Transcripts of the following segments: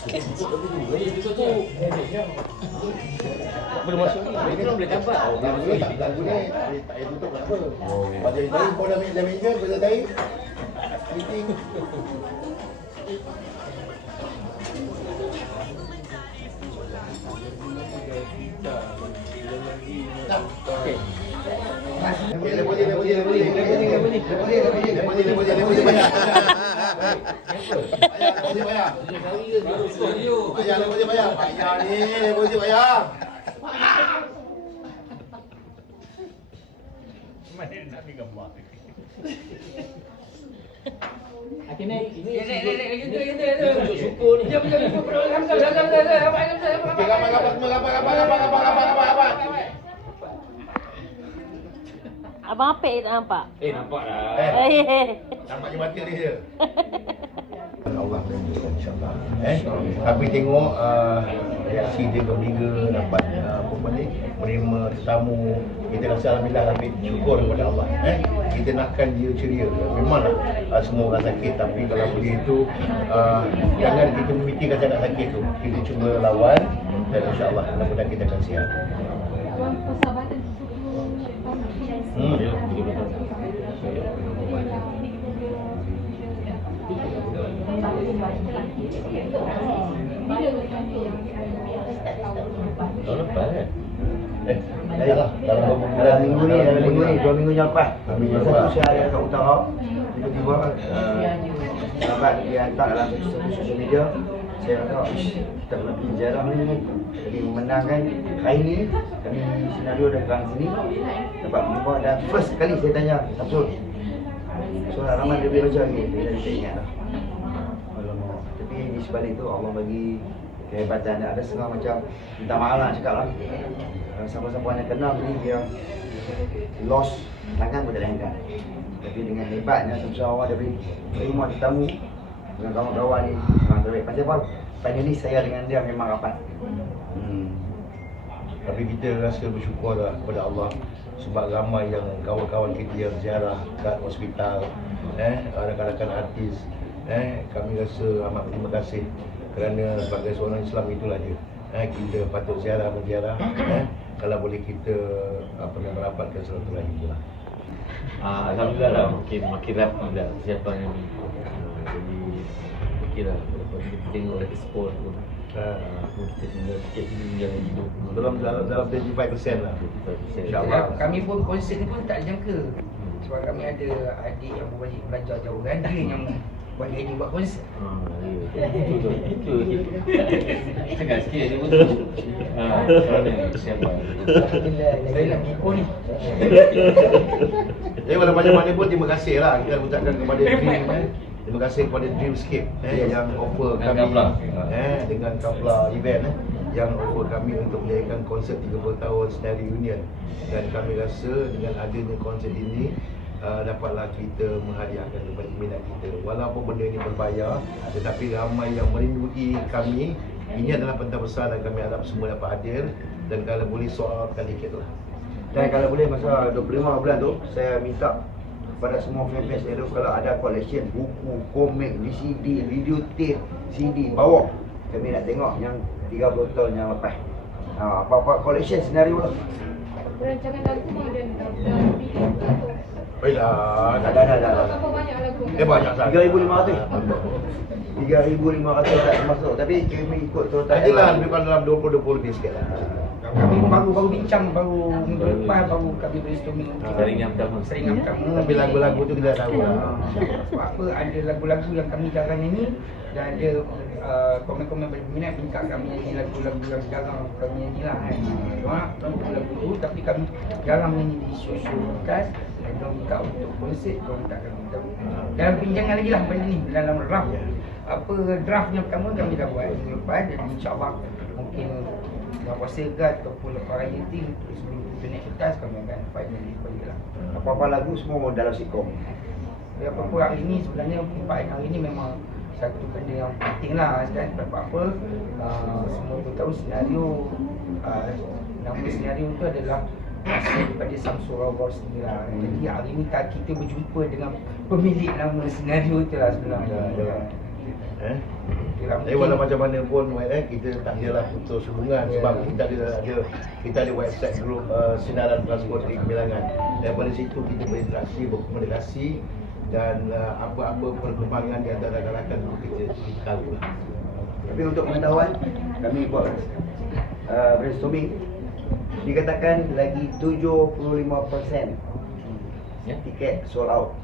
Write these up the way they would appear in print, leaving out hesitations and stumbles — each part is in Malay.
Belum masuk ni. Ini kan boleh campak. Lagu ni tak payah tutup apa. Pada tadi kau dah manager, pada tadi meeting. Okey. Abang apik tak nampak? Nampak dah. Nampaknya mata dia. Allah insya-Allah. Kami tengok reaksi dia gembira dapat menerima tetamu. Kita rasa alhamdulillah lebih syukur kepada Allah. Kita nakkan dia ceria. Memanglah semua orang sakit, tapi kalau boleh itu jangan kita memikirkan sangat sakit tu. Kita cuba lawan dan insya-Allah mudah-mudahan kita akan sihat. Tahun lepas kan? Dalam minggu ni, 2 minggu yang lepas. Minggu satu saya ada kat utara. Tiba-tiba sahabat dia hantar dalam sosial media. Saya kata, kita nak pergi ziarah ni. Jadi memenangkan hari ni, kami senario datang sini. Dapat berjumpa dan first kali saya tanya Samsul. Soalan ramai lebih baca lagi, dia dah ingat dah. Tapi di sebalik tu Allah bagi kehebatan. Ada setengah macam minta maaf lah cakap lah. Siapa-siapa yang kenal ni dia lost tangan pun tak angkat. Tapi dengan hebatnya Samsul awal dia beri terima tetamu dengan kawan-kawan ni memang terbaik. Pasal apa? Finally saya dengan dia memang rapat. Tapi kita rasa bersyukur lah kepada Allah sebab ramai yang kawan-kawan kita yang ziarah kat hospital, rakan-rakan artis. Kami rasa amat terima kasih kerana sebagai seorang Islam itulah dia. Kita patut ziarah menziarah. Kalau boleh kita merapatkan silaturahim pula. Alhamdulillah lah, makin rapat dah persiapan ni. Jadi okeylah, lepas kita tengok lagi sport pun. Kita tinggal sikit jalan hidup. Dalam 25% lah. 25%. InsyaAllah. Kami pun konsert ni pun tak jangka. Sebab kami ada adik yang berbalik belajar jauh kan. Dia yang buat ready buat konsert. Itu. Tengah sikit dia betul. Kerana persiapan. Alhamdulillah, saya nak pergi ni. Jadi walau macam mana pun terima kasih lah kita ucapkan kepada Dream. Terima kasih kepada Dreamscape yang offer kami dengan Kapla event yang offer kami untuk menjadikan konsert 30 tahun Senario Union. Dan kami rasa dengan adanya konsert ini dapatlah kita menghadiahkan kepada minat kita. Walaupun benda ini berbayar, tetapi ramai yang merindui kami. Ini adalah pentas besar dan kami harap semua dapat hadir. Dan kalau boleh soalkan dikit lah. Dan kalau boleh masa 25 bulan tu saya minta kepada semua fan-fan saya tu kalau ada collection buku, komik, VCD, video tape, CD bawa. Kami nak tengok yang 30 tahun yang lepas. Apa-apa collection senario lah. Rancangan lagu pun ada video atau Baiklah, Dah. berapa banyak lagu? banyak sangat. 3,500. 3,500 tak termasuk. Tapi kami ikut turutan. Adalah lebih kurang dalam 20 lebih sikit lah. Kami baru bincang, baru minggu lepas baru kami brainstorming. Saringan pertama. Tapi lagu-lagu tu kita dah tahu lah. Sebab apa, ada lagu-lagu yang kami jarang nyanyi dan ada komen-komen berminat minta kami nyanyi lagu-lagu yang jarang kami nyanyi lah kan. Lagu-lagu tu tapi kami jarang nyanyi di show-show podcast. Dan diorang minta untuk konsert, diorang minta kami tahu. Dalam pinjangan lagi lah benda ni, dalam draft. Apa draft yang pertama kami dah buat minggu lepas dan insyaAllah mungkin lepas puasa ke ataupun lepas raya nanti sebelum kita naik pentas kami akan finally balik lah. Apa-apa lagu semua dalam sitcom. Apa-apa hari ni sebenarnya perjumpaan hari ni memang satu benda yang penting lah kan. Apa-apa semua tu tahu senario nama senario tu adalah asal daripada Samsul Rawar sendiri lah. Jadi hari ni kita berjumpa dengan pemilik nama senario tu lah sebenarnya. Tapi walau macam mana pun kita tak adalah putus hubungan sebab kita ada website grup Sinaran Transport di Kemilangan. Daripada situ kita berinteraksi, berkomunikasi dan apa-apa perkembangan di antara rakan-rakan kita tahu lah. Tapi untuk pengetahuan, kami buat brainstorming, dikatakan lagi 75% tiket sold out.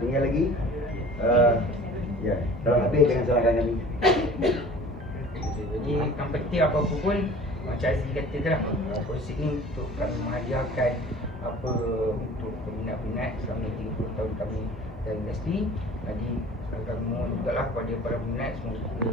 Tinggal lagi dalam habis dengan salahkan kami. Jadi kompetitif apa-apa pun macam Aziz kata tu lah, proses ni untuk kami menghadiahkan apa untuk peminat-peminat selama 30 tahun kami dalam industri. Jadi kami mohon juga lah kepada para peminat semoga